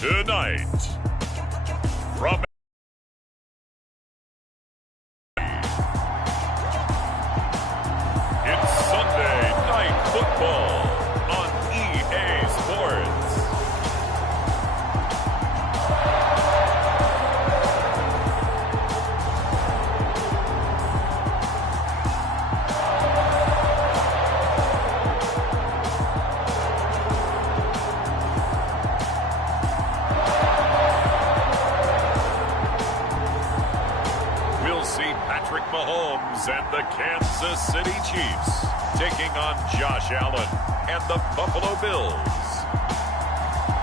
Tonight, from it's Sunday Night Football on EA Sports. Mahomes and the Kansas City Chiefs taking on Josh Allen and the Buffalo Bills.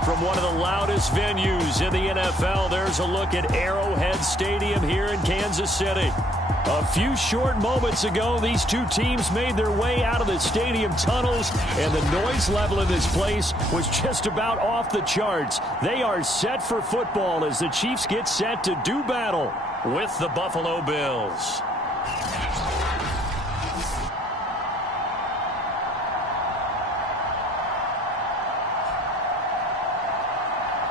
From one of the loudest venues in the NFL, there's a look at Arrowhead Stadium here in Kansas City. A few short moments ago, these two teams made their way out of the stadium tunnels, and the noise level in this place was just about off the charts. They are set for football as the Chiefs get set to do battle with the Buffalo Bills.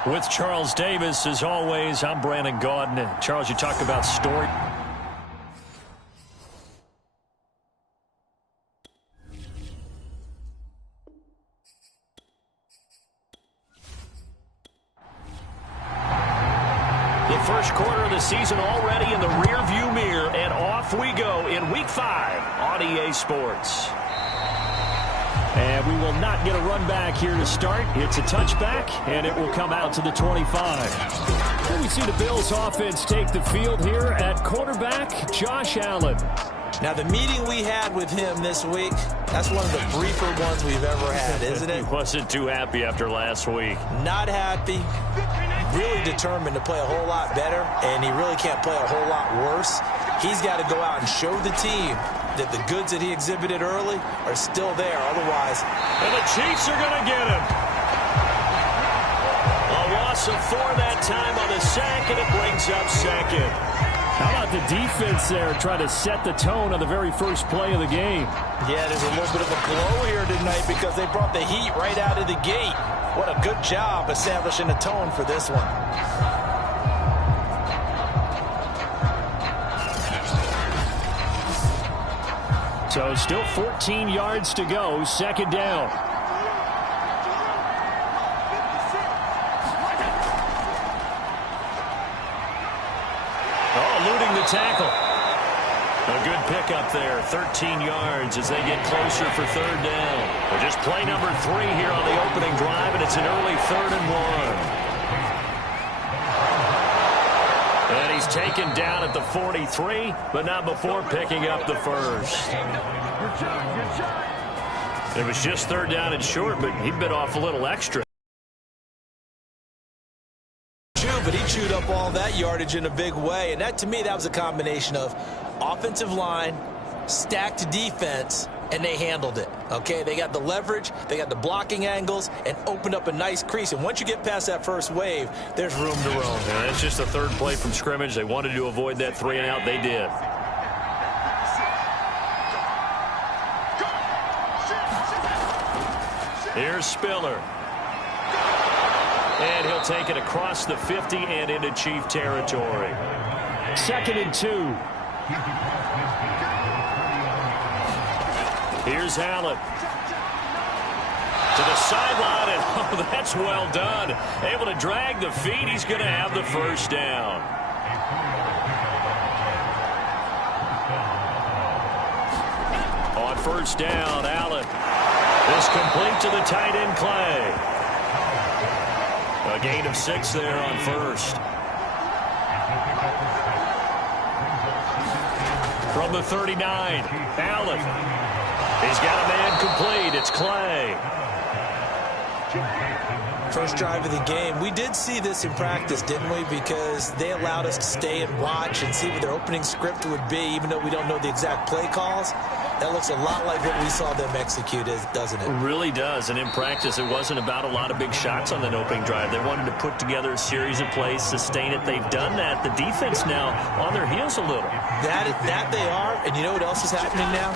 With Charles Davis, as always, I'm Brandon Gaudin. Charles, you talk about story. The first quarter of the season already in the rearview mirror, and off we go in Week 5 on EA Sports. And we will not get a run back here to start. It's a touchback, and it will come out to the 25. Then we see the Bills offense take the field here at quarterback, Josh Allen. Now, the meeting we had with him this week, that's one of the briefer ones we've ever had, isn't it? He wasn't too happy after last week. Not happy. Really determined to play a whole lot better, and he really can't play a whole lot worse. He's got to go out and show the team that the goods that he exhibited early are still there. Otherwise, and the Chiefs are going to get him. A loss of 4 that time on the sack, and it brings up second. How about the defense there trying to set the tone on the very first play of the game? Yeah, there's a little bit of a blow here tonight because they brought the heat right out of the gate. What a good job establishing a tone for this one. So still 14 yards to go, second down. Oh, eluding the tackle. A good pickup there, 13 yards as they get closer for third down. Well, just play number 3 here on the opening drive, and it's an early 3rd and 1. And he's taken down at the 43, but not before picking up the first. It was just 3rd down and short, but he bit off a little extra. But he chewed up all that yardage in a big way, and that, to me, that was a combination of offensive line, stacked defense, and they handled it. Okay, they got the leverage, they got the blocking angles, and opened up a nice crease. And once you get past that first wave, there's room to roam. Yeah, that's just the 3rd play from scrimmage. They wanted to avoid that 3 and out. They did. Here's Spiller. And he'll take it across the 50 and into Chief territory. 2nd and 2. Here's Allen. To the sideline, and oh, that's well done. Able to drag the feet. He's going to have the first down. On first down, Allen is complete to the tight end, Clay. A gain of 6 there on first. From the 39, Allen. He's got a man complete. It's Clay. First drive of the game. We did see this in practice, didn't we? Because they allowed us to stay and watch and see what their opening script would be, even though we don't know the exact play calls. That looks a lot like what we saw them execute, doesn't it? It really does. And in practice, it wasn't about a lot of big shots on that opening drive. They wanted to put together a series of plays, sustain it. They've done that. The defense now on their heels a little. That they are. And you know what else is happening now?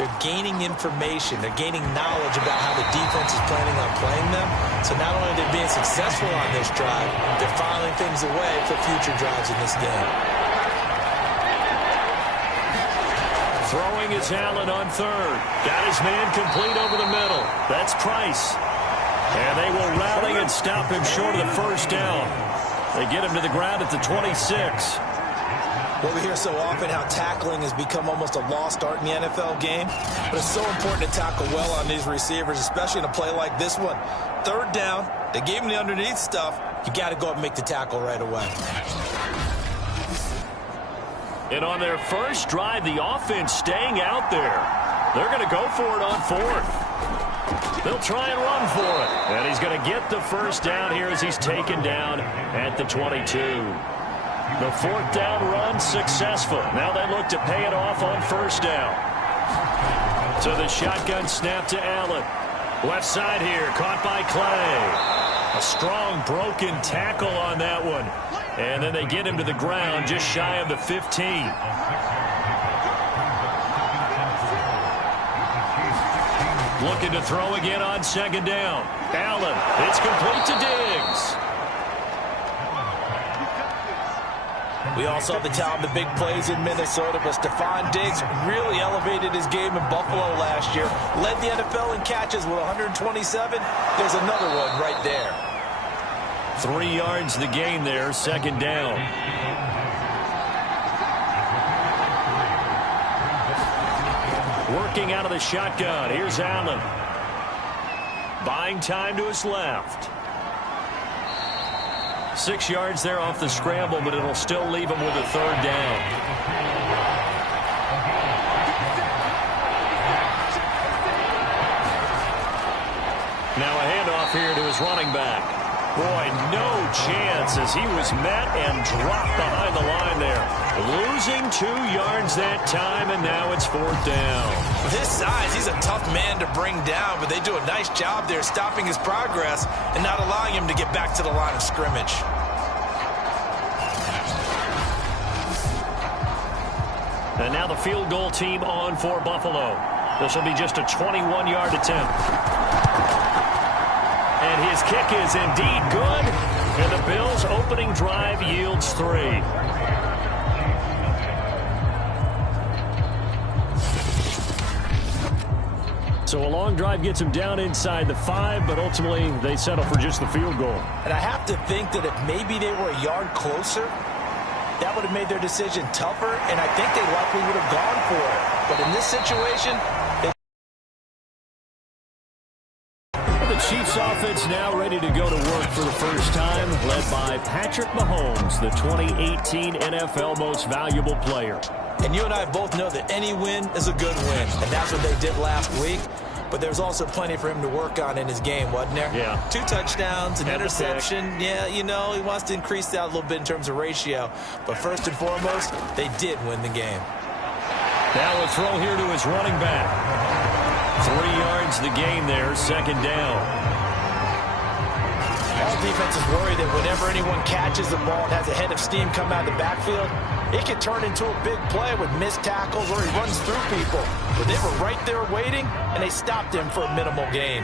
they're gaining information. They're gaining knowledge about how the defense is planning on playing them. So not only are they being successful on this drive, they're filing things away for future drives in this game. Throwing is Allen on third. Got his man complete over the middle. That's Price. And they will rally and stop him short of the first down. They get him to the ground at the 26. Well, we hear so often how tackling has become almost a lost art in the NFL game. But it's so important to tackle well on these receivers, especially in a play like this one. Third down, they gave him the underneath stuff. You got to go up and make the tackle right away. And on their first drive, the offense staying out there. They're going to go for it on fourth. They'll try and run for it. And he's going to get the first down here as he's taken down at the 22. The fourth down run successful. Now they look to pay it off on first down. So the shotgun snap to Allen. Left side here, caught by Clay. A strong broken tackle on that one. And then they get him to the ground just shy of the 15. Looking to throw again on second down. Allen, it's complete to Diggs. We all saw the talent, the big plays in Minnesota, but Stephon Diggs really elevated his game in Buffalo last year. Led the NFL in catches with 127. There's another one right there. 3 yards the gain there, second down. Working out of the shotgun. Here's Allen. Buying time to his left. 6 yards there off the scramble, but it'll still leave him with a third down. Now a handoff here to his running back. Boy, no chance as he was met and dropped behind the line there. Losing 2 yards that time, and now it's fourth down. With his size, he's a tough man to bring down, but they do a nice job there stopping his progress and not allowing him to get back to the line of scrimmage. And now the field goal team on for Buffalo. This will be just a 21-yard attempt. And his kick is indeed good. And the Bills' opening drive yields 3. So a long drive gets him down inside the 5, but ultimately they settle for just the field goal. And I have to think that if maybe they were a yard closer, that would have made their decision tougher, and I think they likely would have gone for it. But in this situation, the Chiefs offense now ready to go to work for the first time, led by Patrick Mahomes, the 2018 NFL Most Valuable Player. And you and I both know that any win is a good win, and that's what they did last week. But there's also plenty for him to work on in his game, wasn't there? Yeah. 2 touchdowns, an interception. Yeah, you know, he wants to increase that a little bit in terms of ratio. But first and foremost, they did win the game. Now a throw here to his running back. 3 yards the gain there, second down. All defenses worry that whenever anyone catches the ball and has a head of steam come out of the backfield, it can turn into a big play with missed tackles or he runs through people. But they were right there waiting, and they stopped him for a minimal gain.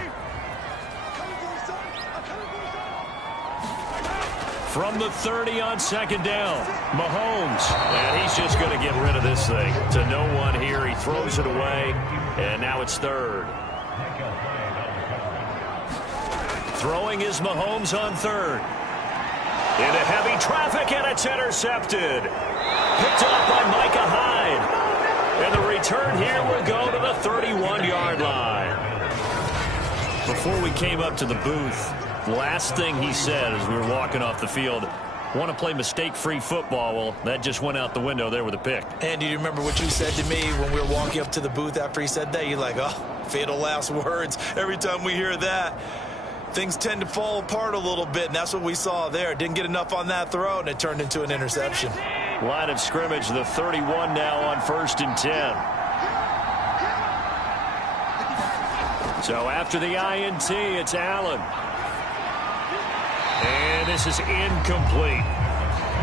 From the 30 on second down, Mahomes. And he's just going to get rid of this thing. To no one here. He throws it away, and now it's third. Throwing is Mahomes on third. Into heavy traffic, and it's intercepted. Picked up by Micah Hyde. And the return here will go to the 31-yard line. Before we came up to the booth, last thing he said as we were walking off the field, want to play mistake-free football. Well, that just went out the window there with a pick. And do you remember what you said to me when we were walking up to the booth after he said that? You're like, oh, fatal last words. Every time we hear that, things tend to fall apart a little bit, and that's what we saw there. Didn't get enough on that throw, and it turned into an interception. Line of scrimmage, the 31 now on 1st and 10. So after the INT, it's Allen. And this is incomplete.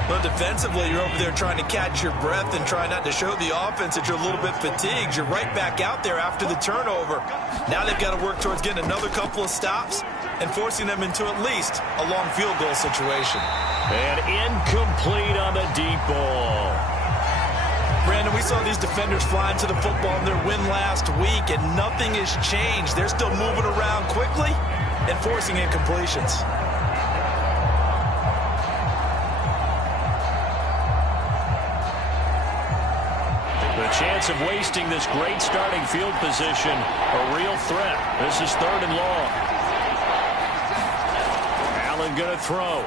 Well, defensively, you're over there trying to catch your breath and try not to show the offense that you're a little bit fatigued. You're right back out there after the turnover. Now they've got to work towards getting another couple of stops and forcing them into at least a long field goal situation. And incomplete on the deep ball. Brandon, we saw these defenders flying to the football in their win last week, and nothing has changed. They're still moving around quickly and forcing incompletions. The chance of wasting this great starting field position, a real threat. This is 3rd and long. Allen going to throw.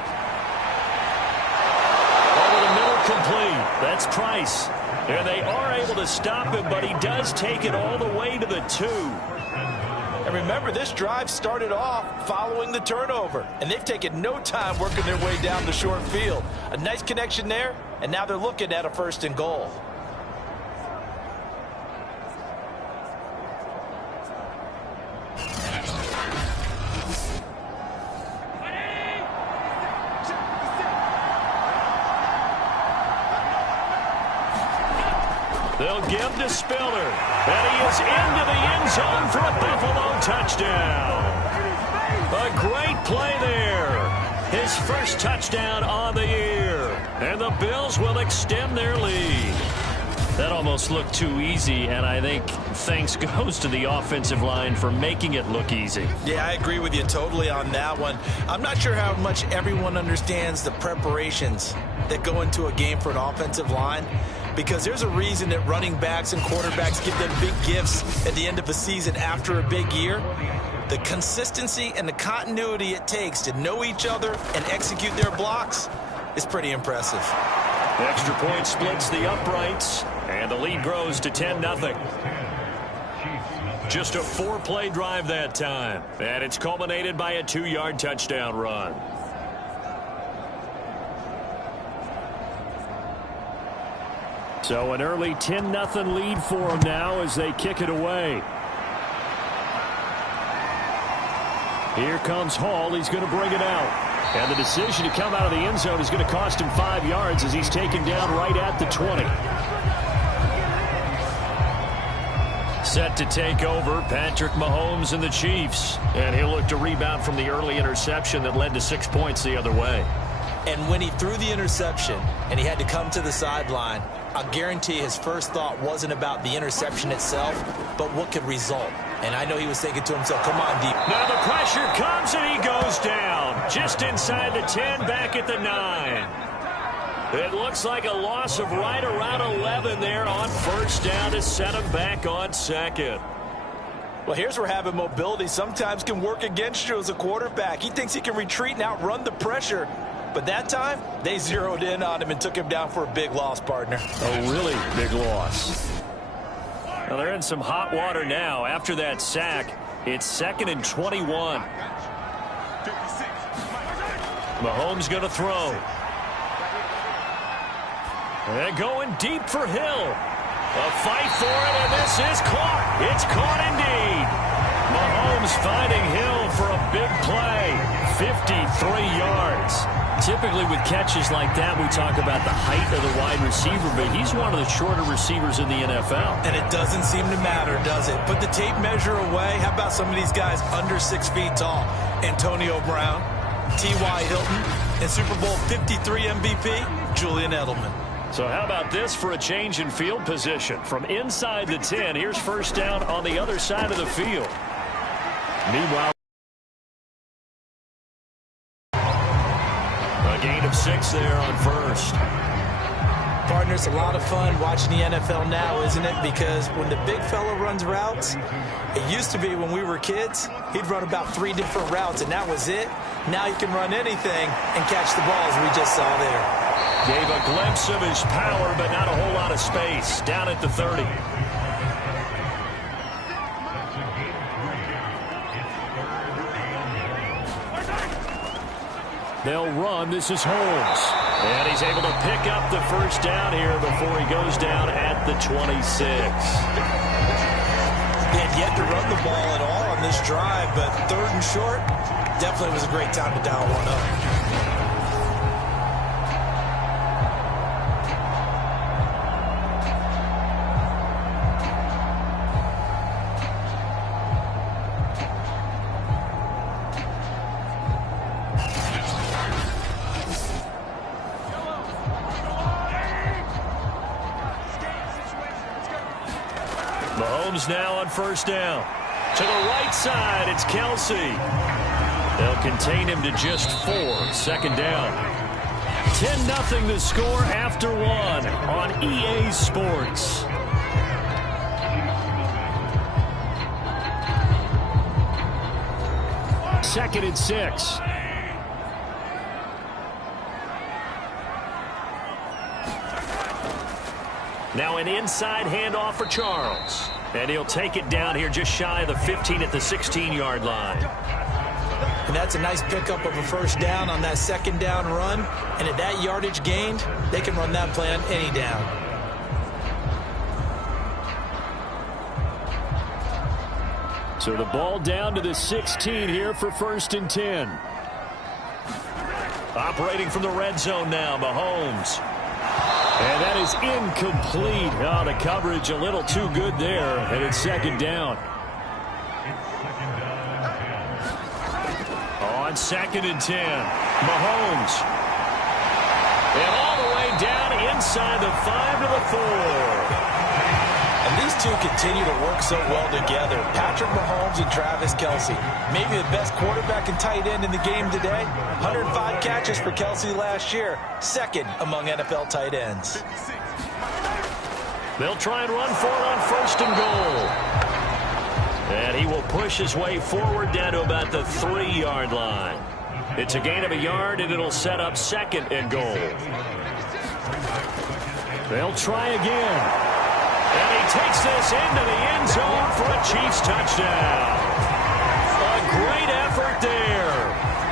Over the middle, complete. That's Price. And they are able to stop him, but he does take it all the way to the 2. And remember, this drive started off following the turnover, and they've taken no time working their way down the short field. A nice connection there, and now they're looking at a 1st and goal. They'll give to Spiller, and he is into the end zone for a Buffalo touchdown. A great play there. His first touchdown on the year, and the Bills will extend their lead. That almost looked too easy, and I think thanks goes to the offensive line for making it look easy. Yeah, I agree with you totally on that one. I'm not sure how much everyone understands the preparations that go into a game for an offensive line, because there's a reason that running backs and quarterbacks give them big gifts at the end of a season after a big year. The consistency and the continuity it takes to know each other and execute their blocks is pretty impressive. Extra point splits the uprights, and the lead grows to 10-0. Just a 4-play drive that time, and it's culminated by a 2-yard touchdown run. So an early 10-0 lead for them now as they kick it away. Here comes Hall. He's going to bring it out. And the decision to come out of the end zone is going to cost him 5 yards as he's taken down right at the 20. Set to take over, Patrick Mahomes and the Chiefs. And he'll look to rebound from the early interception that led to 6 points the other way. And when he threw the interception and he had to come to the sideline, I'll guarantee his first thought wasn't about the interception itself, but what could result. And I know he was thinking to himself, come on, deep. Now the pressure comes and he goes down. Just inside the 10, back at the 9. It looks like a loss of right around 11 there on first down to set him back on second. Well, here's where having mobility sometimes can work against you as a quarterback. He thinks he can retreat and outrun the pressure. But that time, they zeroed in on him and took him down for a big loss, partner. A really big loss. Well, they're in some hot water now. After that sack, it's 2nd and 21. Mahomes going to throw. They're going deep for Hill. A fight for it, and this is caught. It's caught indeed. Mahomes finding Hill for a big play. 53 yards. Typically with catches like that, we talk about the height of the wide receiver, but he's one of the shorter receivers in the NFL. And it doesn't seem to matter, does it? Put the tape measure away. How about some of these guys under 6 feet tall? Antonio Brown, T.Y. Hilton, and Super Bowl 53 MVP, Julian Edelman. So how about this for a change in field position? From inside the 10, here's first down on the other side of the field. Meanwhile, a gain of 6 there on first. Partner, it's a lot of fun watching the NFL now, isn't it? Because when the big fella runs routes, it used to be when we were kids, he'd run about 3 different routes, and that was it. Now he can run anything and catch the balls we just saw there. Gave a glimpse of his power, but not a whole lot of space. Down at the 30. They'll run. This is Holmes. And he's able to pick up the first down here before he goes down at the 26. He had yet to run the ball at all on this drive, but 3rd and short, definitely was a great time to dial one up. Mahomes now on first down. To the right side, it's Kelsey. They'll contain him to just 4. Second down. 10-0 the score after 1 on EA Sports. Second and 6. Now an inside handoff for Charles. And he'll take it down here just shy of the 15 at the 16-yard line. And that's a nice pickup of a first down on that second down run. And at that yardage gained, they can run that play on any down. So the ball down to the 16 here for first and 10. Operating from the red zone now, Mahomes. And that is incomplete. Oh, the coverage a little too good there. And it's second down. On second and 10, Mahomes. And all the way down inside the 5 to the 4. And these two continue to work so well together. Patrick Mahomes and Travis Kelce. Maybe the best quarterback and tight end in the game today. 105 catches for Kelce last year. Second among NFL tight ends. They'll try and run for it on first and goal. And he will push his way forward down to about the 3-yard line. It's a gain of a yard, and it'll set up second and goal. They'll try again. And he takes this into the end zone for a Chiefs touchdown. A great effort there.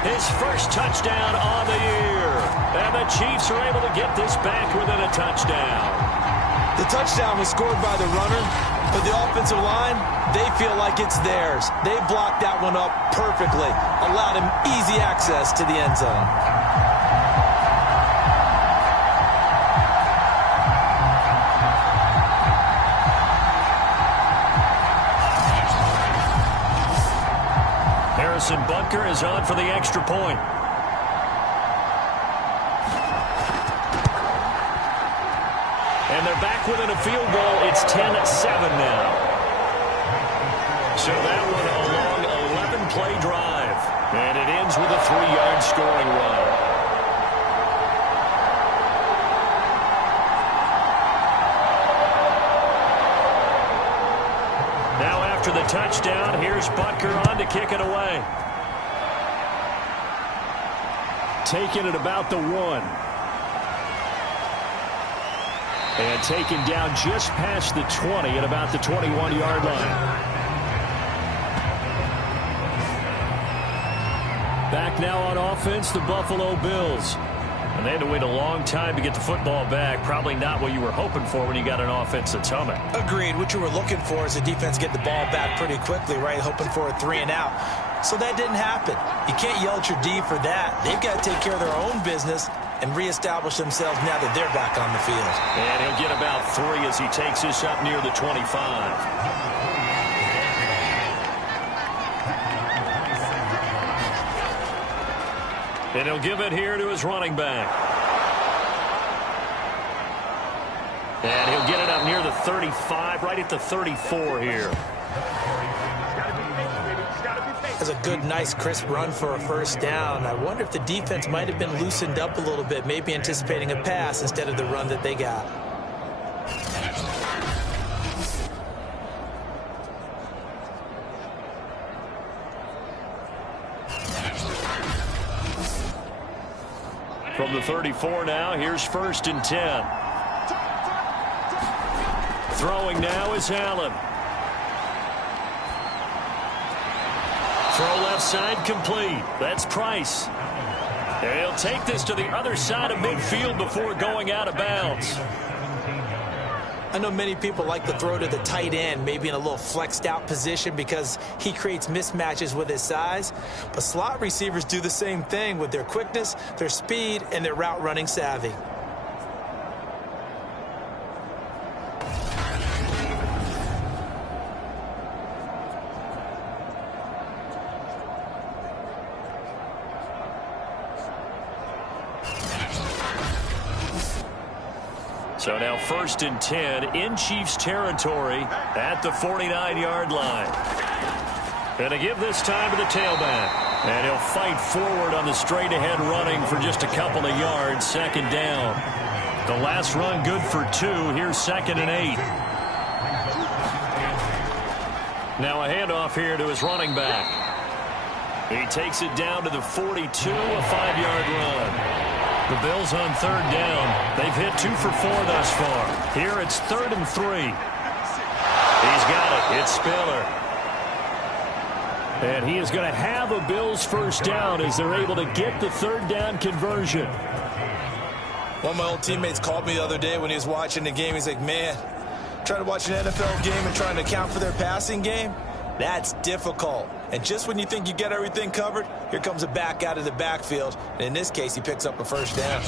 His first touchdown on the year. And the Chiefs are able to get this back within a touchdown. The touchdown was scored by the runner, but the offensive line, they feel like it's theirs. They blocked that one up perfectly, allowed him easy access to the end zone. Harrison Butker is on for the extra point. And they're back within a field goal. It's 10-7 now. So that one a long 11-play drive. And it ends with a 3-yard scoring run. Now after the touchdown, here's Butker on to kick it away. Taking it about the 1. And taken down just past the 20 at about the 21-yard line. Back now on offense, the Buffalo Bills. And they had to wait a long time to get the football back. Probably not what you were hoping for when you got an offense that's humming. Agreed. What you were looking for is the defense get the ball back pretty quickly, right? Hoping for a 3 and out. So that didn't happen. You can't yell at your D for that. They've got to take care of their own business and reestablish themselves now that they're back on the field. And he'll get about 3 as he takes this up near the 25. And he'll give it here to his running back. And he'll get it up near the 35, right at the 34 here. That's a good, nice, crisp run for a first down. I wonder if the defense might have been loosened up a little bit, maybe anticipating a pass instead of the run that they got. From the 34 now, here's first and 10. Throwing now is Allen. Throw left side complete. That's Price. And he'll take this to the other side of midfield before going out of bounds. I know many people like to throw to the tight end, maybe in a little flexed out position because he creates mismatches with his size. But slot receivers do the same thing with their quickness, their speed, and their route running savvy. So now 1st and 10 in Chiefs territory at the 49-yard line. And to give this time to the tailback. And he'll fight forward on the straight-ahead running for just a couple of yards. 2nd down. The last run good for 2. Here's 2nd and 8. Now a handoff here to his running back. He takes it down to the 42, a 5-yard run. The Bills on 3rd down. They've hit 2 for 4 thus far. Here it's 3rd and 3. He's got it. It's Spiller. And he is going to have a Bills first down as they're able to get the 3rd down conversion. One of my old teammates called me the other day when he was watching the game. He's like, man, trying to watch an NFL game and trying to account for their passing game, that's difficult. And just when you think you get everything covered, here comes a back out of the backfield. And in this case, he picks up a first down.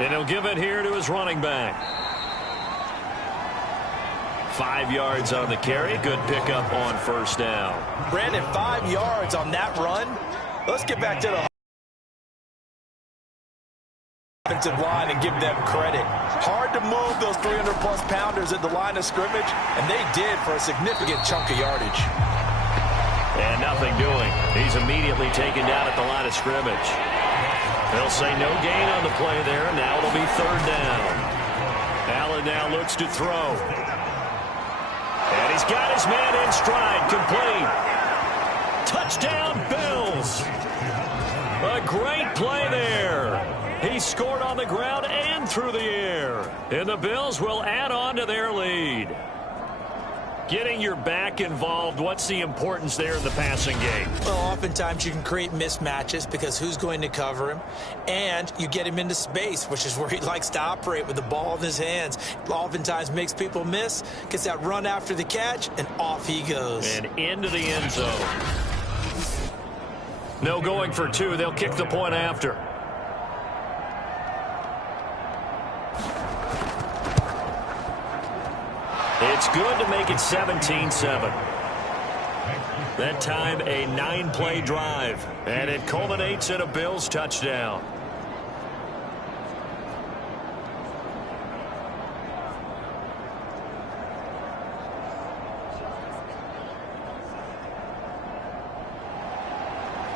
And he'll give it here to his running back. 5 yards on the carry. Good pickup on first down. Brandon, 5 yards on that run. Let's get back to the offensive line and give them credit. Hard to move those 300-plus pounders at the line of scrimmage, and they did for a significant chunk of yardage. And nothing doing. He's immediately taken down at the line of scrimmage. They'll say no gain on the play there. Now it'll be 3rd down. Allen now looks to throw. And he's got his man in stride. Complete. Touchdown, Bills. A great play there. He scored on the ground and through the air. And the Bills will add on to their lead. Getting your back involved, what's the importance there in the passing game? Well, oftentimes you can create mismatches because who's going to cover him? And you get him into space, which is where he likes to operate with the ball in his hands. Oftentimes makes people miss, gets that run after the catch, and off he goes. And into the end zone. No going for 2. They'll kick the point after. It's good to make it 17-7. That time a 9-play drive. And it culminates in a Bills touchdown.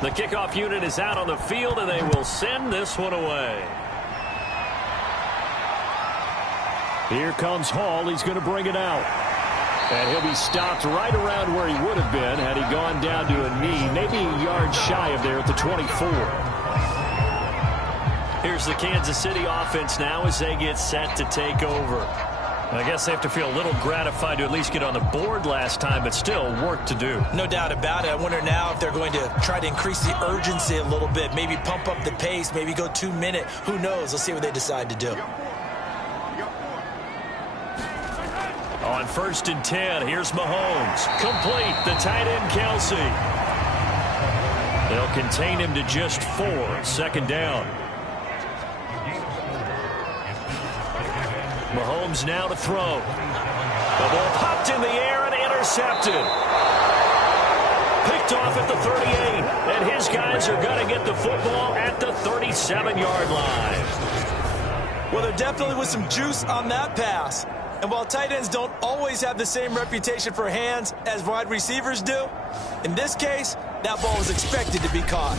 The kickoff unit is out on the field, and they will send this one away. Here comes Hall. He's going to bring it out. And he'll be stopped right around where he would have been had he gone down to a knee, maybe a yard shy of there at the 24. Here's the Kansas City offense now as they get set to take over. I guess they have to feel a little gratified to at least get on the board last time, but still work to do. No doubt about it. I wonder now if they're going to try to increase the urgency a little bit, maybe pump up the pace, maybe go 2-minute. Who knows? Let's see what they decide to do. On 1st and 10, here's Mahomes. Complete, the tight end Kelsey. They'll contain him to just 4. 2nd down. Mahomes now to throw. The ball popped in the air and intercepted. Picked off at the 38. And his guys are going to get the football at the 37-yard line. Well, there definitely was some juice on that pass. And while tight ends don't always have the same reputation for hands as wide receivers do, in this case, that ball was expected to be caught.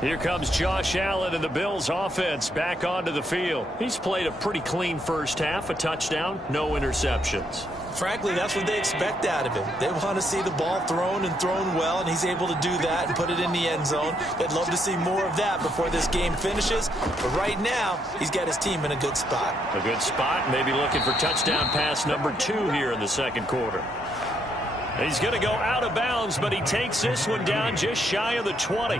Here comes Josh Allen and the Bills offense back onto the field. He's played a pretty clean first half, a touchdown, no interceptions. Frankly, that's what they expect out of him. They want to see the ball thrown and thrown well, and he's able to do that and put it in the end zone. They'd love to see more of that before this game finishes. But right now, he's got his team in a good spot. A good spot, maybe looking for touchdown pass number 2 here in the 2nd quarter. He's going to go out of bounds, but he takes this one down just shy of the 20.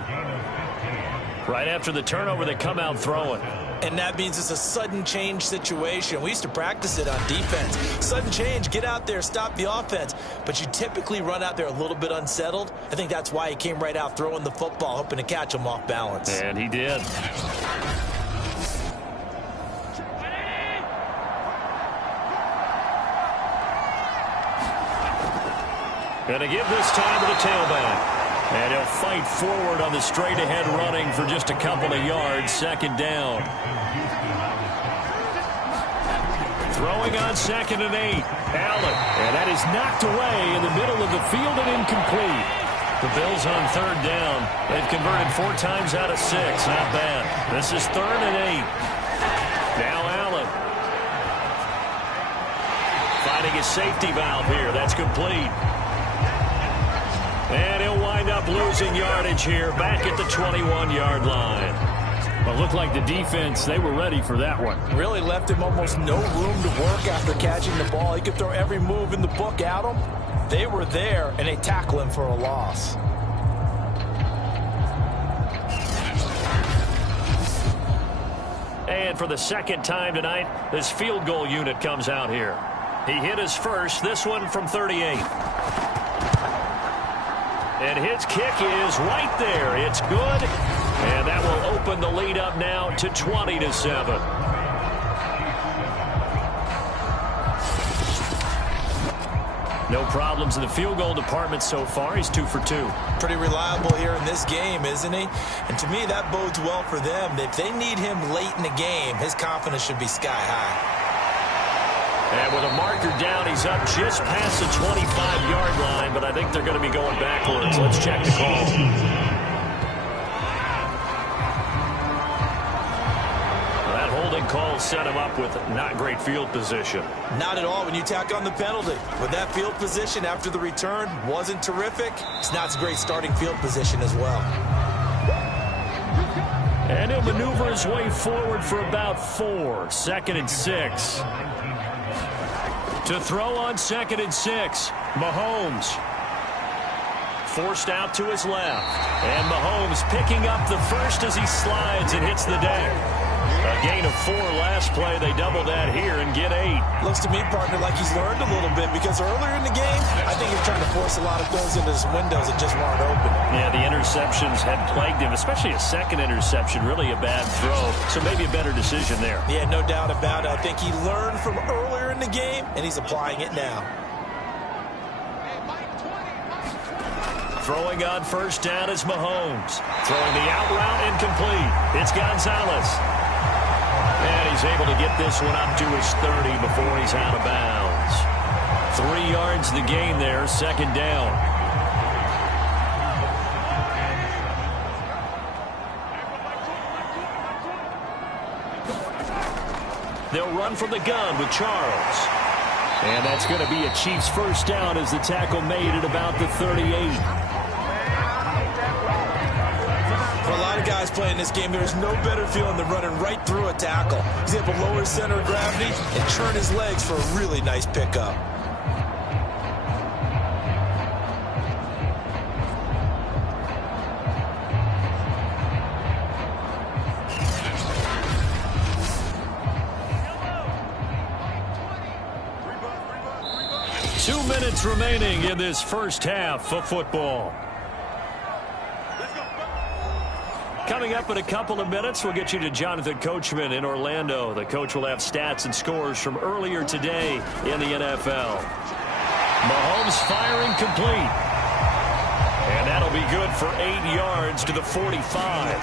Right after the turnover, they come out throwing. And that means it's a sudden change situation. We used to practice it on defense. Sudden change, get out there, stop the offense. But you typically run out there a little bit unsettled. I think that's why he came right out throwing the football, hoping to catch him off balance. And he did. Going to give this time to the tailback. And he'll fight forward on the straight-ahead running for just a couple of yards. Second down. Throwing on 2nd and 8. Allen. And that is knocked away in the middle of the field and incomplete. The Bills on 3rd down. They've converted 4 times out of 6. Not bad. This is 3rd and 8. Now Allen. Finding his safety valve here. That's complete. And he'll wind up losing yardage here back at the 21-yard line. Well, it looked like the defense, they were ready for that one. Really left him almost no room to work after catching the ball. He could throw every move in the book at him. They were there, and they tackle him for a loss. And for the 2nd time tonight, this field goal unit comes out here. He hit his first, this one from 38. And his kick is right there. It's good. And that will open the lead up now to 20-7. No problems in the field goal department so far. He's 2 for 2. Pretty reliable here in this game, isn't he? And to me, that bodes well for them. If they need him late in the game, his confidence should be sky high. And with a marker down, he's up just past the 25-yard line, but I think they're going to be going backwards. Let's check the call. That holding call set him up with not great field position. Not at all when you tack on the penalty. With that field position after the return wasn't terrific, it's not a great starting field position as well. And he'll maneuver his way forward for about 4. 2nd and 6. To throw on 2nd and 6. Mahomes. Forced out to his left. And Mahomes picking up the first as he slides and hits the deck. A gain of 4 last play. They double that here and get 8. Looks to me, partner, like he's learned a little bit because earlier in the game, I think he's trying to force a lot of throws into his windows that just weren't open. Yeah, the interceptions had plagued him, especially a 2nd interception. Really a bad throw, so maybe a better decision there. Yeah, no doubt about it. I think he learned from earlier in the game, and he's applying it now. Throwing on 1st down is Mahomes. Throwing the out route incomplete. It's Gonzalez. And he's able to get this one up to his 30 before he's out of bounds. 3 yards the gain there, 2nd down. They'll run from the gun with Charles. And that's going to be a Chiefs 1st down as the tackle made at about the 38. For a lot of guys playing this game, there's no better feeling than running right through a tackle. He's able to lower his center of gravity and turn his legs for a really nice pickup. Two minutes remaining in this first half of football. Coming up in a couple of minutes, we'll get you to Jonathan Coachman in Orlando. The coach will have stats and scores from earlier today in the NFL. Mahomes firing complete. And that'll be good for 8 yards to the 45.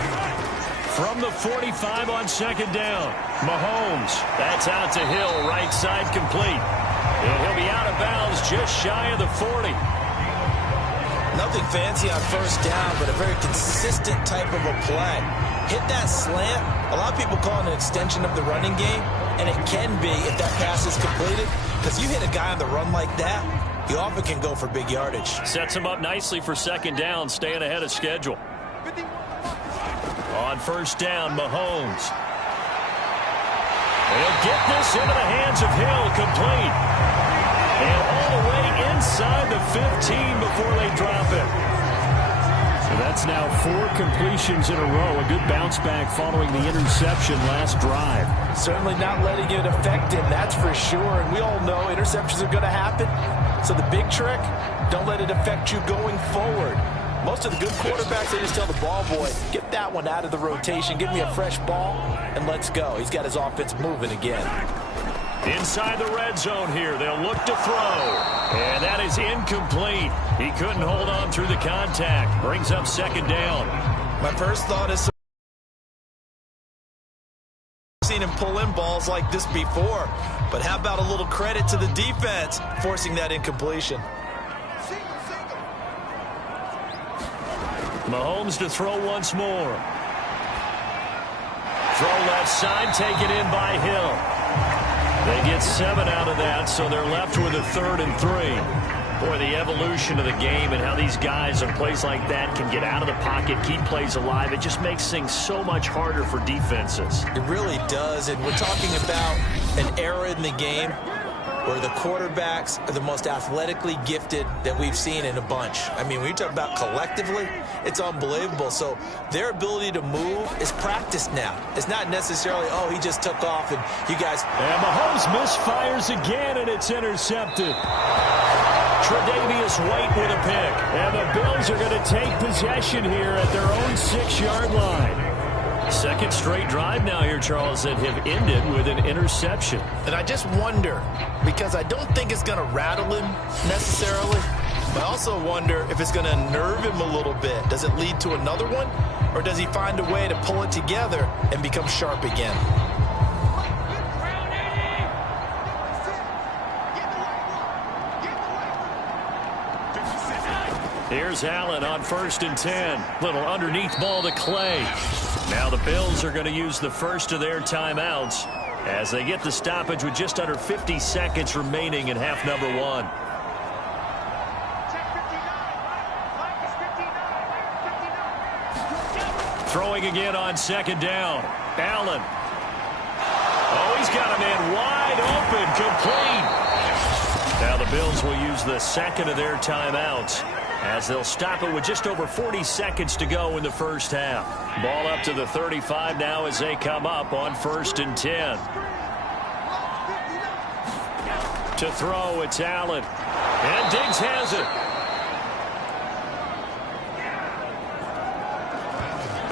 From the 45 on 2nd down. Mahomes, that's out to Hill, right side complete. And he'll be out of bounds just shy of the 40. Nothing fancy on 1st down, but a very consistent type of a play. Hit that slant. A lot of people call it an extension of the running game, and it can be if that pass is completed, because you hit a guy on the run like that, he often can go for big yardage. Sets him up nicely for 2nd down, staying ahead of schedule. On 1st down, Mahomes. He'll get this into the hands of Hill, complete. And all the way inside the 15 before they drop it. So that's now 4 completions in a row. A good bounce back following the interception last drive. Certainly not letting it affect him, that's for sure. And we all know interceptions are going to happen. So the big trick, don't let it affect you going forward. Most of the good quarterbacks, they just tell the ball boy, get that one out of the rotation, give me a fresh ball, and let's go. He's got his offense moving again. Inside the red zone here, they'll look to throw. And that is is incomplete. He couldn't hold on through the contact. Brings up second down. My first thought is seen him pull in balls like this before. But how about a little credit to the defense forcing that incompletion? Mahomes to throw once more. Throw left side, taken in by Hill. They get 7 out of that, so they're left with a 3rd and 3. Boy, the evolution of the game and how these guys on plays like that can get out of the pocket, keep plays alive, it just makes things so much harder for defenses. It really does, and we're talking about an era in the game where the quarterbacks are the most athletically gifted that we've seen in a bunch. I mean, when you talk about collectively, it's unbelievable. So their ability to move is practiced now. It's not necessarily, oh, he just took off and you guys... And Mahomes misfires again, and it's intercepted. Tre'Davious White with a pick. And the Bills are going to take possession here at their own 6-yard line. Second straight drive now here, Charles, that have ended with an interception. And I just wonder, because I don't think it's going to rattle him necessarily, but I also wonder if it's going to unnerve him a little bit. Does it lead to another one, or does he find a way to pull it together and become sharp again? Here's Allen on 1st and 10. Little underneath ball to Clay. Now the Bills are going to use the first of their timeouts as they get the stoppage with just under 50 seconds remaining in half number 1. Throwing again on 2nd down. Allen. Oh, he's got a man wide open, complete. Now the Bills will use the second of their timeouts as they'll stop it with just over 40 seconds to go in the first half. Ball up to the 35 now as they come up on 1st and 10. To throw, it's Allen. And Diggs has it.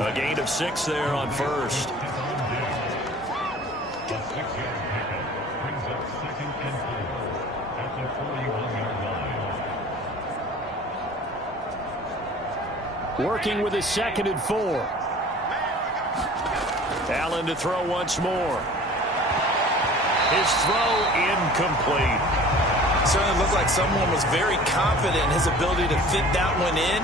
A gain of 6 there on 1st. Working with his 2nd and 4. Allen to throw once more. His throw incomplete. Certainly looked like someone was very confident in his ability to fit that one in.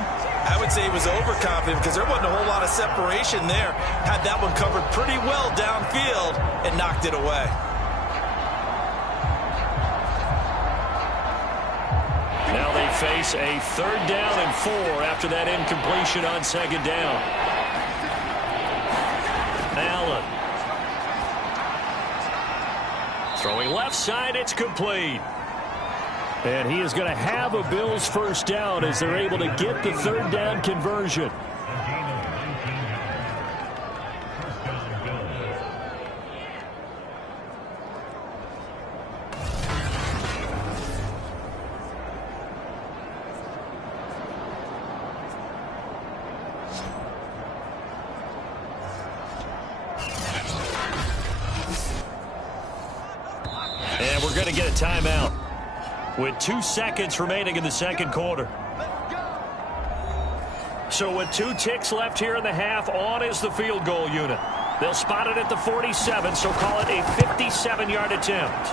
I would say he was overconfident because there wasn't a whole lot of separation there. Had that one covered pretty well downfield and knocked it away. Now they face a 3rd down and 4 after that incompletion on 2nd down. Allen. Throwing left side, it's complete. And he is going to have a Bills first down as they're able to get the 3rd down conversion. And we're going to get a timeout with 2 seconds remaining in the second quarter. So with 2 ticks left here in the half, on is the field goal unit. They'll spot it at the 47, so call it a 57-yard attempt.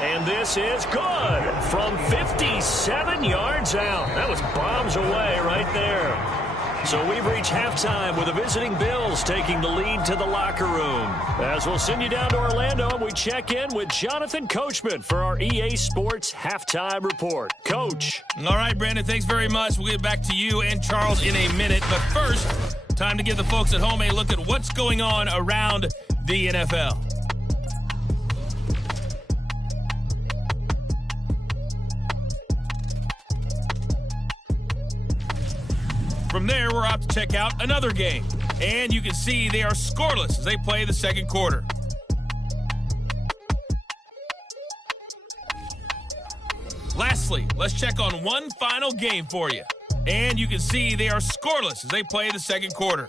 And this is good from 57 yards out. That was bombs away right there. So we've reached halftime with the visiting Bills taking the lead to the locker room. As we'll send you down to Orlando, and we check in with Jonathan Coachman for our EA Sports Halftime Report. Coach. All right, Brandon, thanks very much. We'll get back to you and Charles in a minute. But first, time to give the folks at home a look at what's going on around the NFL. From there, we're off to check out another game. And you can see they are scoreless as they play the second quarter. Lastly, let's check on one final game for you. And you can see they are scoreless as they play the second quarter.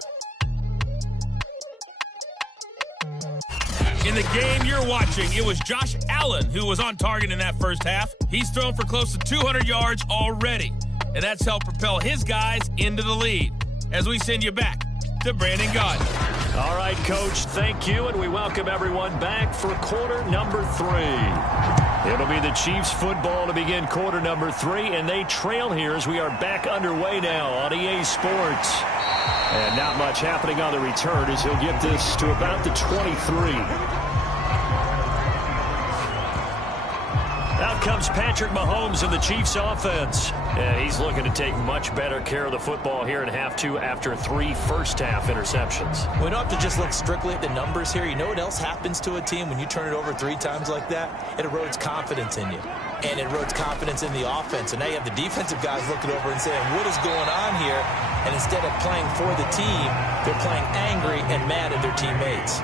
In In the game you're watching, it was Josh Allen who was on target in that first half. He's thrown for close to 200 yards already, and that's helped propel his guys into the lead. As we send you back to Brandon Gaudin. All right, Coach, thank you, and we welcome everyone back for quarter number 3. It'll be the Chiefs football to begin quarter number 3, and they trail here as we are back underway now on EA Sports. And not much happening on the return as he'll get this to about the 23. Out comes Patrick Mahomes in the Chiefs offense. And he's looking to take much better care of the football here in half 2 after 3 first-half interceptions. We don't have to just look strictly at the numbers here. You know what else happens to a team when you turn it over 3 times like that? It erodes confidence in you. And it erodes confidence in the offense. And now you have the defensive guys looking over and saying, what is going on here? And instead of playing for the team, they're playing angry and mad at their teammates.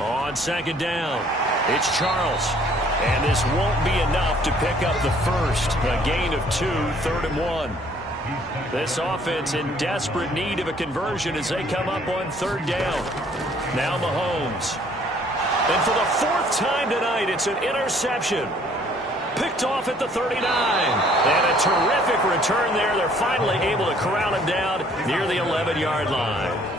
On second down, it's Charles. And this won't be enough to pick up the first. A gain of 2, 3rd and 1. This offense in desperate need of a conversion as they come up on 3rd down. Now Mahomes. And for the 4th time tonight, it's an interception. Picked off at the 39. And a terrific return there. They're finally able to corral him down near the 11-yard line.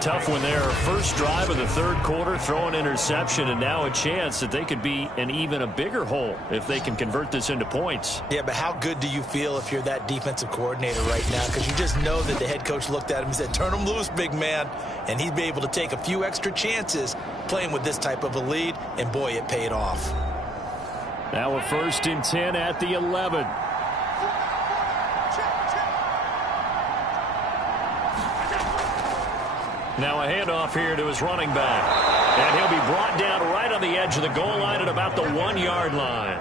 Tough one there. First drive of the 3rd quarter, throw an interception, and now a chance that they could be in even a bigger hole if they can convert this into points. Yeah, but how good do you feel if you're that defensive coordinator right now? Because you just know that the head coach looked at him and said, turn him loose, big man. And he'd be able to take a few extra chances playing with this type of a lead, and boy, it paid off. Now a 1st and 10 at the 11. Now a handoff here to his running back. And he'll be brought down right on the edge of the goal line at about the 1-yard line.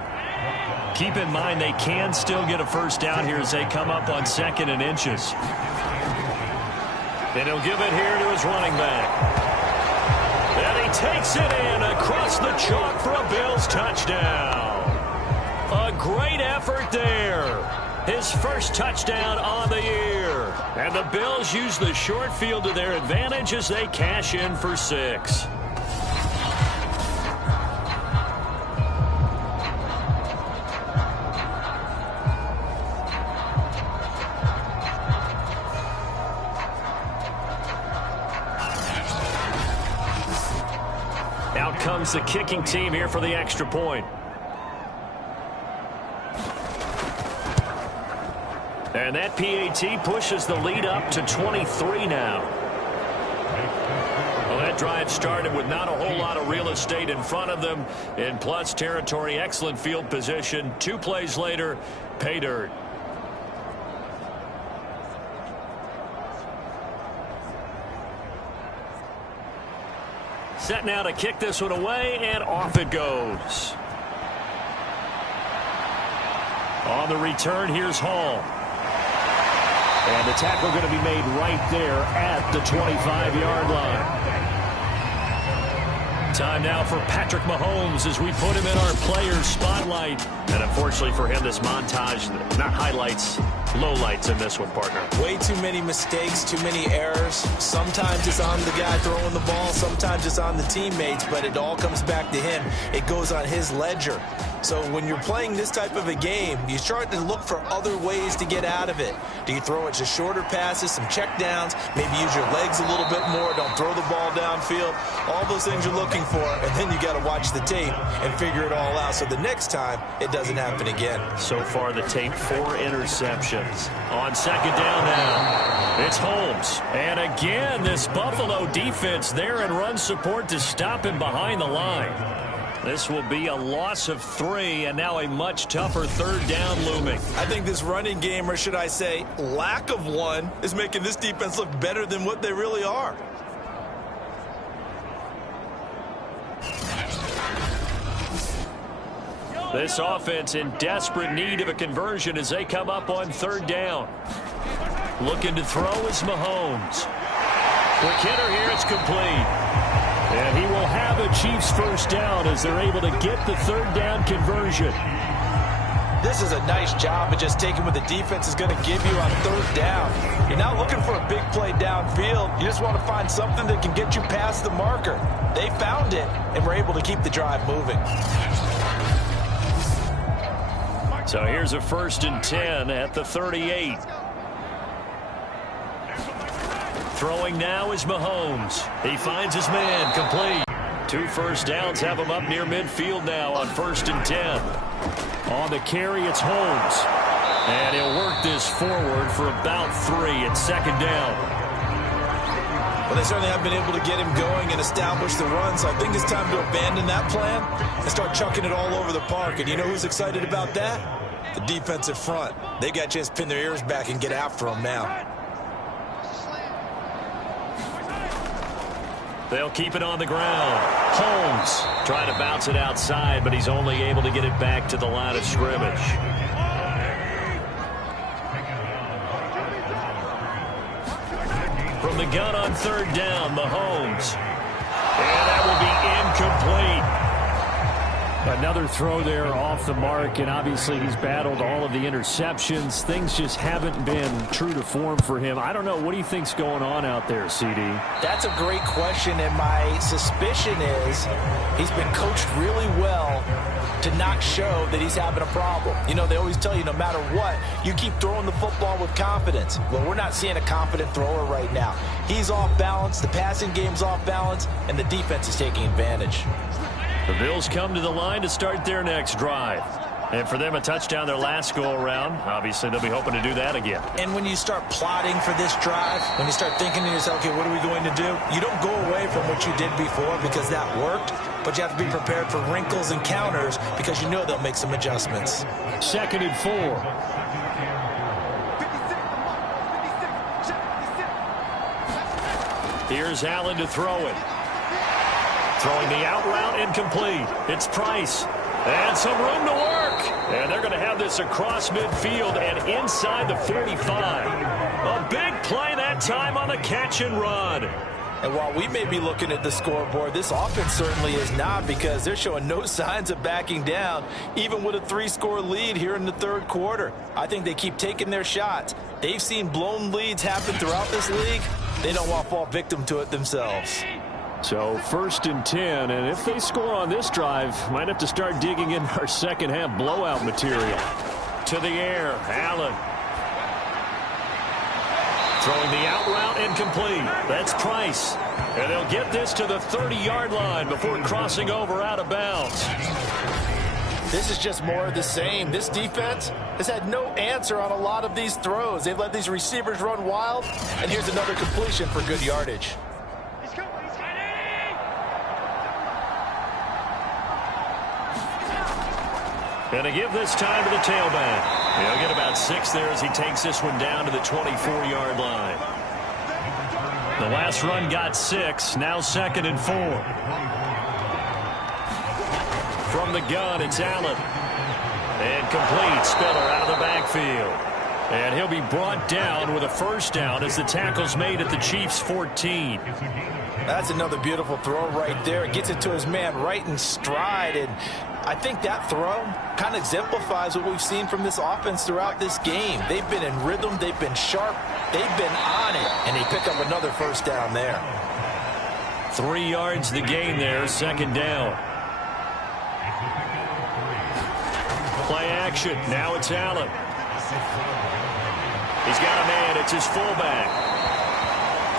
Keep in mind they can still get a first down here as they come up on 2nd and inches. And he'll give it here to his running back. And he takes it in across the chalk for a Bills touchdown. A great effort there. His first touchdown on the year. And the Bills use the short field to their advantage as they cash in for 6. Out comes the kicking team here for the extra point. And that PAT pushes the lead up to 23 now. Well, that drive started with not a whole lot of real estate in front of them. In plus territory, excellent field position. 2 plays later, pay dirt. Set now to kick this one away, and off it goes. On the return, here's Hall. And the tackle going to be made right there at the 25-yard line. Time now for Patrick Mahomes as we put him in our players' spotlight. And unfortunately for him, this montage, not highlights, lowlights in this one, partner. Way too many mistakes, too many errors. Sometimes it's on the guy throwing the ball, sometimes it's on the teammates, but it all comes back to him. It goes on his ledger. So when you're playing this type of a game, you start to look for other ways to get out of it. Do you throw it to shorter passes, some check downs, maybe use your legs a little bit more, don't throw the ball downfield, all those things you're looking for, and then you got to watch the tape and figure it all out so the next time it doesn't happen again. So far the tape, 4 interceptions. On 2nd down now, it's Holmes. And again, this Buffalo defense there in run support to stop him behind the line. This will be a loss of 3, and now a much tougher 3rd down looming. I think this running game, or should I say lack of one, is making this defense look better than what they really are. This offense in desperate need of a conversion as they come up on 3rd down. Looking to throw is Mahomes. Quick hitter here, it's complete. And he will have a Chiefs first down as they're able to get the 3rd down conversion. This is a nice job of just taking what the defense is going to give you on third down. You're not looking for a big play downfield. You just want to find something that can get you past the marker. They found it and were able to keep the drive moving. So here's a 1st and 10 at the 38. Throwing now is Mahomes. He finds his man, complete. 2 first downs have him up near midfield now on 1st and 10. On the carry, it's Holmes. And he'll work this forward for about 3 at 2nd down. Well, they certainly have been able to get him going and establish the run, so I think it's time to abandon that plan and start chucking it all over the park. And you know who's excited about that? The defensive front. They got a chance to pin their ears back and get after him now. They'll keep it on the ground. Holmes trying to bounce it outside, but he's only able to get it back to the line of scrimmage. From the gun on 3rd down, Mahomes. And that will be incomplete. Another throw there off the mark, and obviously he's battled all of the interceptions. Things just haven't been true to form for him. I don't know. What do you think's going on out there, CD? That's a great question, and my suspicion is he's been coached really well to not show that he's having a problem. You know, they always tell you no matter what, you keep throwing the football with confidence. Well, we're not seeing a confident thrower right now. He's off balance, the passing game's off balance, and the defense is taking advantage. The Bills come to the line to start their next drive. And for them, a touchdown their last go-around. Obviously, they'll be hoping to do that again. And when you start plotting for this drive, when you start thinking to yourself, okay, what are we going to do? You don't go away from what you did before because that worked, but you have to be prepared for wrinkles and counters because you know they'll make some adjustments. 2nd and 4. Here's Allen to throw it. Throwing the out route incomplete. It's Price. And some room to work. And they're going to have this across midfield and inside the 45. A big play that time on the catch and run. And while we may be looking at the scoreboard, this offense certainly is not because they're showing no signs of backing down, even with a 3-score lead here in the 3rd quarter. I think they keep taking their shots. They've seen blown leads happen throughout this league. They don't want to fall victim to it themselves. So 1st and 10, and if they score on this drive, might have to start digging in our second half blowout material. To the air, Allen. Throwing the out route incomplete. That's Price. And they'll get this to the 30-yard line before crossing over out of bounds. This is just more of the same. This defense has had no answer on a lot of these throws. They've let these receivers run wild, and here's another completion for good yardage. And to give this time to the tailback. He'll get about 6 there as he takes this one down to the 24-yard line. The last run got 6. Now 2nd and 4. From the gun, it's Allen. And complete. Spiller out of the backfield. And he'll be brought down with a 1st down as the tackle's made at the Chiefs' 14. That's another beautiful throw right there. It gets it to his man right in stride, and I think that throw kind of exemplifies what we've seen from this offense throughout this game. They've been in rhythm, they've been sharp, they've been on it, and they pick up another 1st down there. 3 yards the gain there, 2nd down. Play action, now it's Allen. He's got a man, it's his fullback.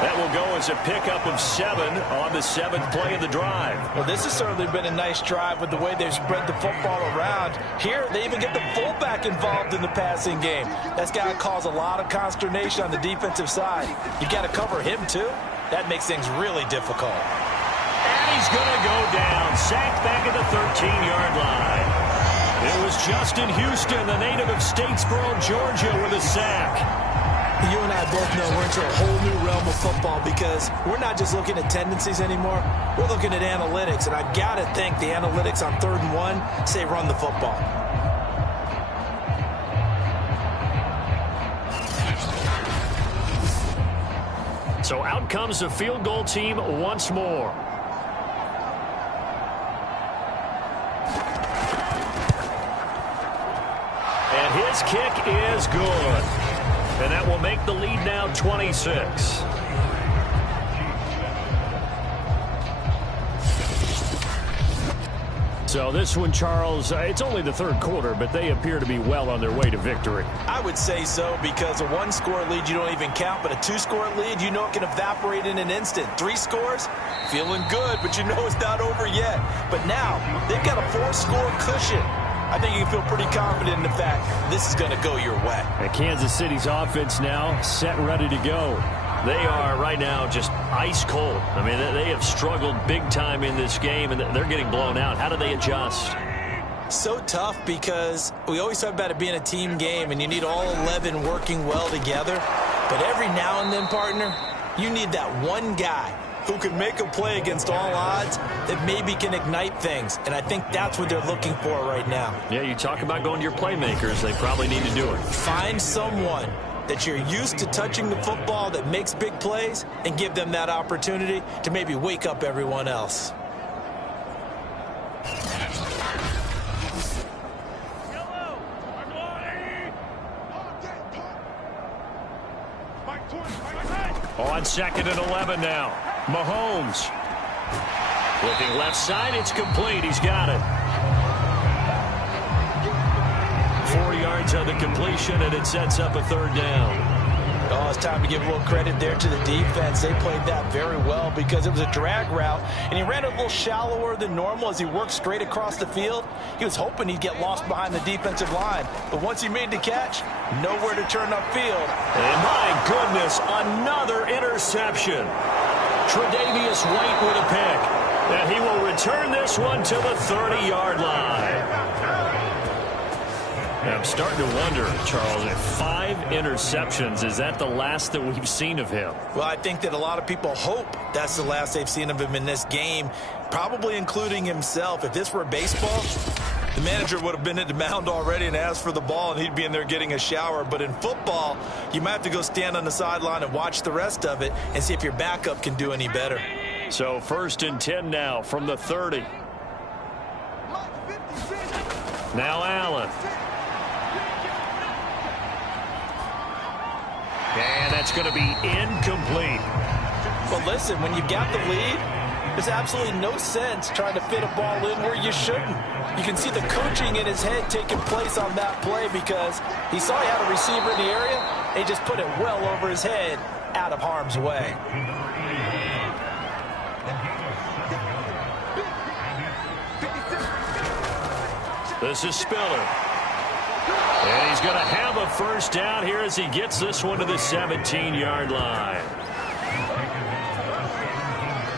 That will go as a pickup of 7 on the 7th play of the drive. Well, this has certainly been a nice drive with the way they've spread the football around. Here, they even get the fullback involved in the passing game. That's got to cause a lot of consternation on the defensive side. You got to cover him, too. That makes things really difficult. And he's going to go down. Sacked back at the 13-yard line. It was Justin Houston, the native of Statesboro, Georgia, with a sack. You and I both know we're into a whole new realm of football because we're not just looking at tendencies anymore. We're looking at analytics, and I've got to think the analytics on 3rd and 1 say run the football. So out comes the field goal team once more. this kick is good. And that will make the lead now 26. So this one, Charles, it's only the third quarter, but they appear to be well on their way to victory. I would say so, because a one-score lead you don't even count, but a two-score lead you know it can evaporate in an instant. 3 scores, feeling good, but you know it's not over yet. But now they've got a 4-score cushion. I think you can feel pretty confident in the fact this is going to go your way. And Kansas City's offense now set and ready to go. They are right now just ice cold. I mean, they have struggled big time in this game, and they're getting blown out. How do they adjust? So tough, because we always talk about it being a team game, and you need all 11 working well together. But every now and then, partner, you need that one guy who can make a play against all odds that maybe can ignite things. And I think that's what they're looking for right now. Yeah, you talk about going to your playmakers. They probably need to do it. Find someone that you're used to touching the football that makes big plays and give them that opportunity to maybe wake up everyone else. On 2nd and 11 now. Mahomes. Looking left side, it's complete. He's got it. 4 yards on the completion, and it sets up a 3rd down. Oh, it's time to give a little credit there to the defense. They played that very well, because it was a drag route, and he ran a little shallower than normal as he worked straight across the field. He was hoping he'd get lost behind the defensive line, but once he made the catch, nowhere to turn upfield. And my goodness, another interception. Tre'Davious White with a pick, and he will return this one to the 30-yard line. I'm starting to wonder, Charles, if 5 interceptions, is that the last that we've seen of him? Well, I think that a lot of people hope that's the last they've seen of him in this game, probably including himself. If this were baseball, the manager would have been at the mound already and asked for the ball, and he'd be in there getting a shower. But in football, you might have to go stand on the sideline and watch the rest of it and see if your backup can do any better. So 1st and 10 now from the 30. Now Allen. And that's going to be incomplete. Well, listen, when you got the lead, there's absolutely no sense trying to fit a ball in where you shouldn't. You can see the coaching in his head taking place on that play, because he saw he had a receiver in the area, and he just put it well over his head, out of harm's way. This is Spiller. And he's going to have a 1st down here as he gets this one to the 17-yard line.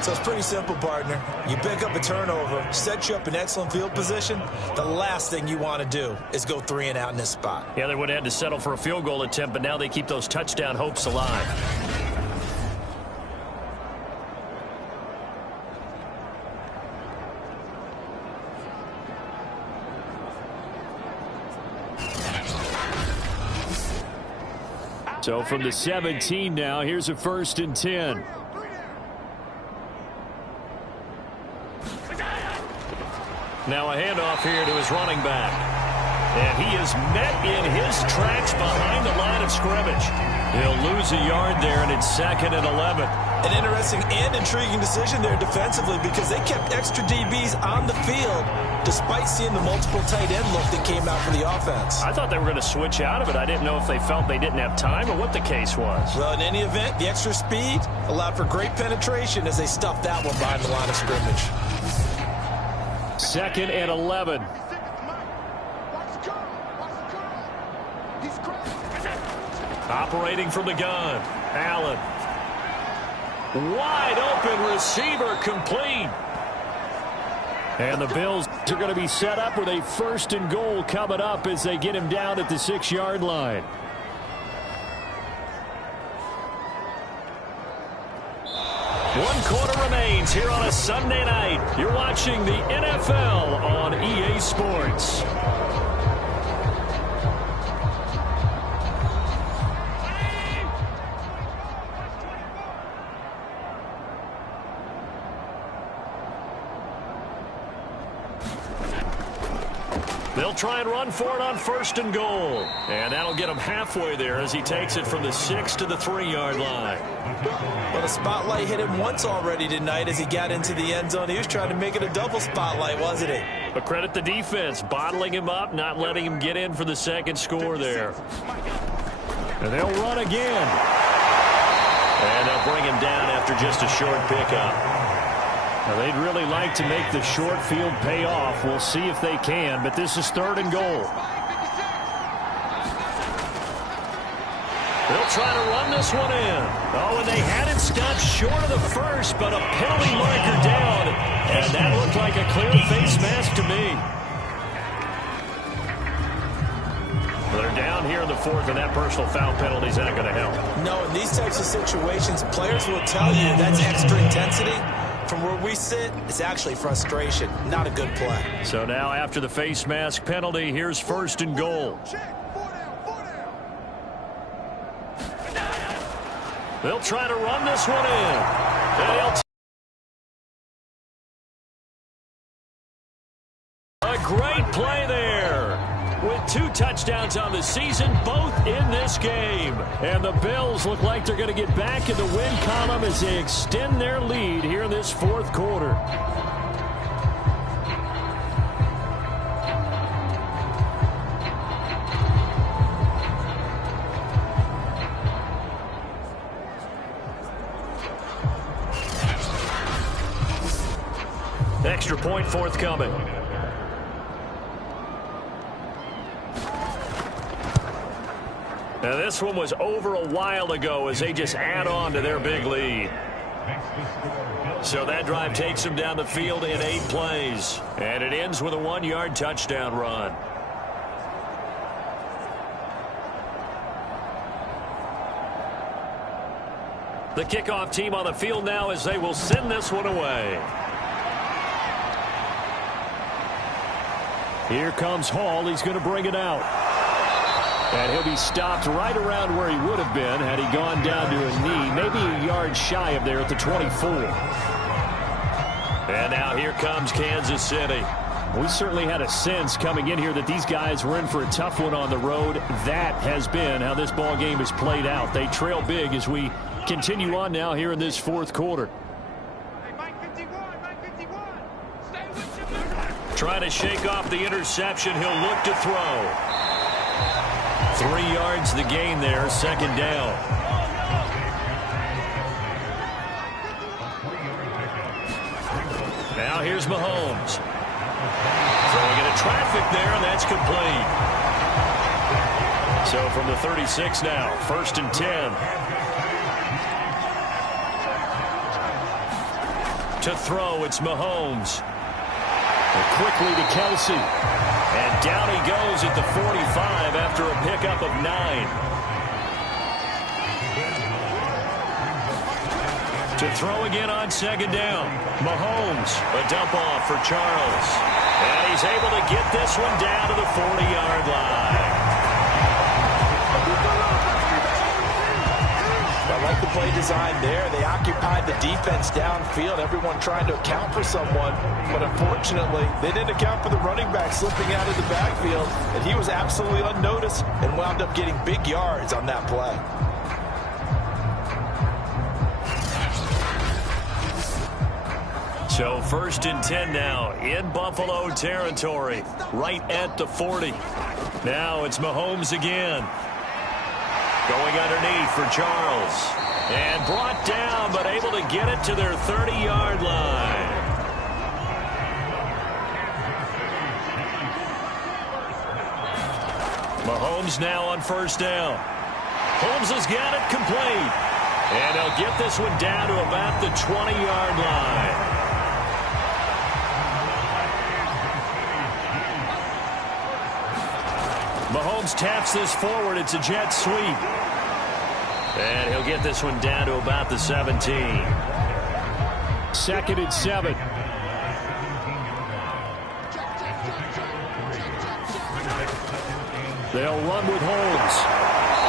So it's pretty simple, partner. You pick up a turnover, set you up in excellent field position. The last thing you want to do is go 3 and out in this spot. Yeah, they would have had to settle for a field goal attempt, but now they keep those touchdown hopes alive. So from the 17 now, here's a 1st and 10. Now a handoff here to his running back. And he is met in his tracks behind the line of scrimmage. He'll lose a yard there, and it's 2nd and 11. An interesting and intriguing decision there defensively, because they kept extra DBs on the field despite seeing the multiple tight end look that came out for the offense. I thought they were going to switch out of it. I didn't know if they felt they didn't have time or what the case was. Well, in any event, the extra speed allowed for great penetration as they stuffed that one behind the line of scrimmage. 2nd and 11. Operating from the gun. Allen. Wide open receiver, complete. And the Bills are going to be set up with a 1st and goal coming up as they get him down at the 6-yard line. One quarter remains here on a Sunday night. You're watching the NFL on EA Sports. They'll try and run for it on 1st and goal. And that'll get him halfway there as he takes it from the 6 to the 3-yard line. Well, the spotlight hit him once already tonight as he got into the end zone. He was trying to make it a double spotlight, wasn't he? But credit the defense, bottling him up, not letting him get in for the second score there. And they'll run again. And they'll bring him down after just a short pickup. Now, they'd really like to make the short field pay off. We'll see if they can, but this is 3rd and goal. They'll try to run this one in. Oh, and they had it stopped short of the first, but a penalty marker down. And that looked like a clear face mask to me. They're down here in the 4th, and that personal foul penalty is not going to help. No, in these types of situations, players will tell you that's extra intensity. From where we sit, it's actually frustration. Not a good play. So now after the face mask penalty, here's 1st and goal. They'll try to run this one in. A great play there. With 2 touchdowns on the season, both in this game. And the Bills look like they're going to get back in the win column as they extend their lead here in this 4th quarter. Extra point forthcoming. Now this one was over a while ago as they just add on to their big lead. So that drive takes them down the field in 8 plays. And it ends with a 1-yard touchdown run. The kickoff team on the field now as they will send this one away. Here comes Hall. He's going to bring it out. And he'll be stopped right around where he would have been had he gone down to a knee, maybe a yard shy of there at the 24. And now here comes Kansas City. We certainly had a sense coming in here that these guys were in for a tough one on the road. That has been how this ball game has played out. They trail big as we continue on now here in this 4th quarter. Trying to shake off the interception. He'll look to throw. 3 yards the gain there, 2nd down. Now here's Mahomes. Throwing into traffic there, and that's complete. So from the 36 now, 1st and 10. To throw, it's Mahomes. And quickly to Kelsey. And down he goes at the 45 after a pickup of 9. To throw again on 2nd down. Mahomes, a dump off for Charles. And he's able to get this one down to the 40-yard line. I like the play design there. They occupied the defense downfield, everyone trying to account for someone. But unfortunately, they didn't account for the running back slipping out of the backfield. And he was absolutely unnoticed and wound up getting big yards on that play. So 1st and 10 now in Buffalo territory, right at the 40. Now it's Mahomes again. Going underneath for Charles. And brought down, but able to get it to their 30-yard line. Mahomes now on 1st down. Holmes has got it complete. And they'll get this one down to about the 20-yard line. Mahomes taps this forward. It's a jet sweep. And he'll get this one down to about the 17. 2nd and 7. They'll run with Holmes.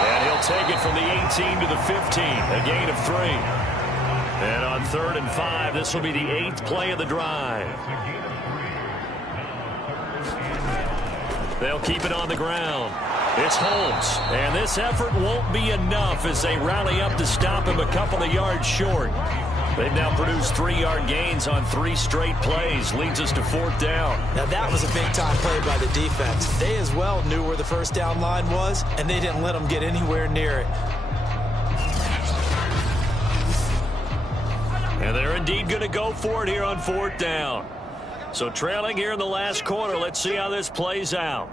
And he'll take it from the 18 to the 15. A gain of 3. And on 3rd and 5, this will be the 8th play of the drive. They'll keep it on the ground. It's Holmes, and this effort won't be enough as they rally up to stop him a couple of yards short. They've now produced 3-yard gains on 3 straight plays. Leads us to 4th down. Now that was a big-time play by the defense. They as well knew where the first down line was, and they didn't let them get anywhere near it. And they're indeed going to go for it here on 4th down. So trailing here in the last quarter. Let's see how this plays out.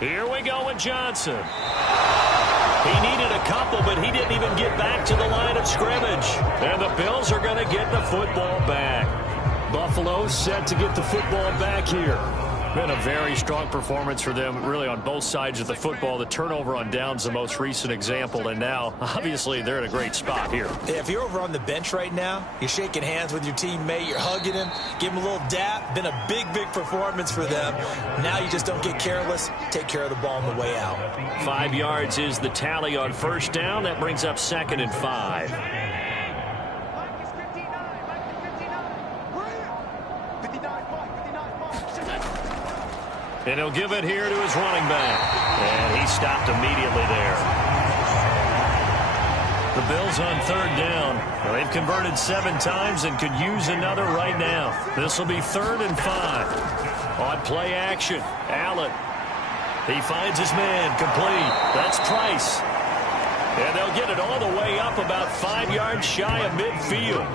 Here we go with Johnson. He needed a couple, but he didn't even get back to the line of scrimmage. And the Bills are going to get the football back. Buffalo set to get the football back here. Been a very strong performance for them, really, on both sides of the football. The turnover on downs, the most recent example, and now, obviously, they're in a great spot here. Yeah, if you're over on the bench right now, you're shaking hands with your teammate, you're hugging him, give him a little dap. Been a big, big performance for them. Now you just don't get careless. Take care of the ball on the way out. 5 yards is the tally on first down. That brings up 2nd and 5. And he'll give it here to his running back. And he stopped immediately there. The Bills on 3rd down. Well, they've converted 7 times and could use another right now. This will be 3rd and 5. On play action, Allen. He finds his man, complete. That's Price. And they'll get it all the way up about 5 yards shy of midfield.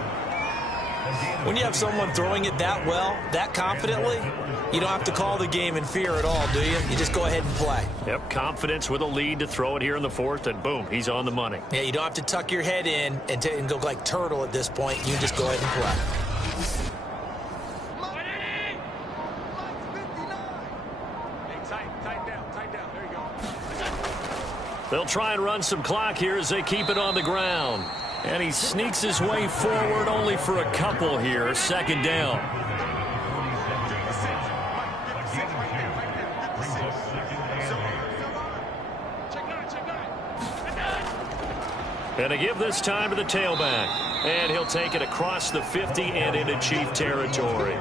When you have someone throwing it that well, that confidently, you don't have to call the game in fear at all, do you? You just go ahead and play. Yep, confidence with a lead to throw it here in the 4th, and boom, he's on the money. Yeah, you don't have to tuck your head in and go like turtle at this point. You just go ahead and play. They'll try and run some clock here as they keep it on the ground. And he sneaks his way forward only for a couple here. 2nd down. And to give this time to the tailback. And he'll take it across the 50 and into Chief territory.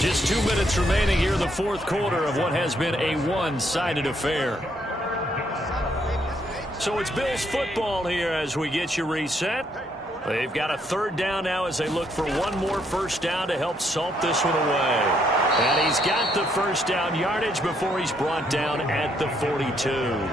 Just 2 minutes remaining here in the 4th quarter of what has been a one-sided affair. So it's Bills football here as we get you reset. They've got a 3rd down now as they look for one more first down to help salt this one away. And he's got the first down yardage before he's brought down at the 42.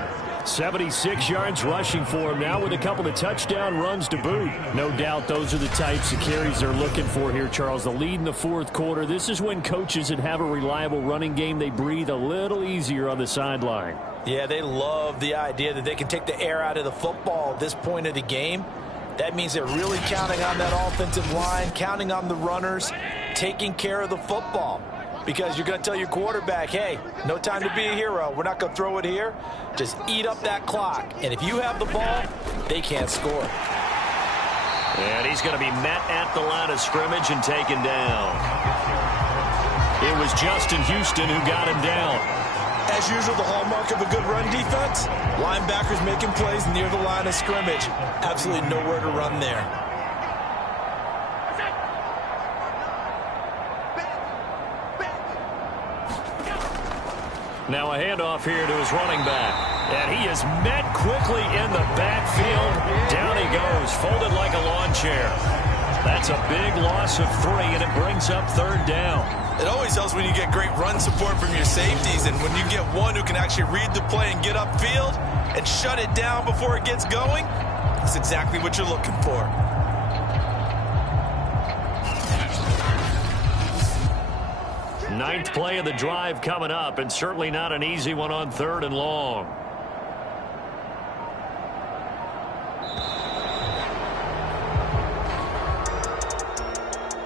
76 yards rushing for him now with a couple of touchdown runs to boot. No doubt those are the types of carries they're looking for here, Charles. The lead in the 4th quarter. This is when coaches that have a reliable running game, they breathe a little easier on the sideline. Yeah, they love the idea that they can take the air out of the football at this point of the game. That means they're really counting on that offensive line, counting on the runners, taking care of the football. Because you're going to tell your quarterback, hey, no time to be a hero. We're not going to throw it here. Just eat up that clock. And if you have the ball, they can't score. And he's going to be met at the line of scrimmage and taken down. It was Justin Houston who got him down. As usual, the hallmark of a good run defense, linebackers making plays near the line of scrimmage. Absolutely nowhere to run there. Now a handoff here to his running back. And he is met quickly in the backfield. Down he goes, folded like a lawn chair. That's a big loss of 3, and it brings up 3rd down. It always helps when you get great run support from your safeties, and when you get one who can actually read the play and get upfield and shut it down before it gets going, that's exactly what you're looking for. Ninth play of the drive coming up, and certainly not an easy one on 3rd and long.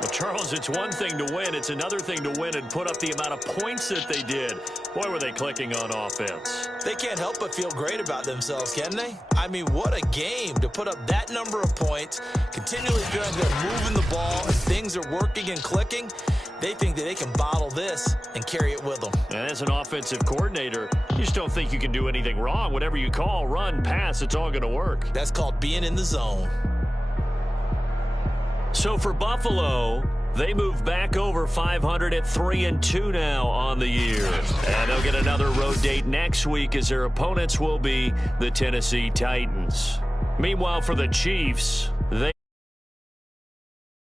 Well, Charles, it's one thing to win. It's another thing to win and put up the amount of points that they did. Boy, were they clicking on offense. They can't help but feel great about themselves, can they? I mean, what a game to put up that number of points, continually feeling they're moving the ball, and things are working and clicking. They think that they can bottle this and carry it with them. And as an offensive coordinator, you just don't think you can do anything wrong. Whatever you call, run, pass, it's all going to work. That's called being in the zone. So for Buffalo, They move back over 500 at 3-2 now on the year. And they'll get another road date next week as their opponents will be the Tennessee Titans. Meanwhile, for the Chiefs, they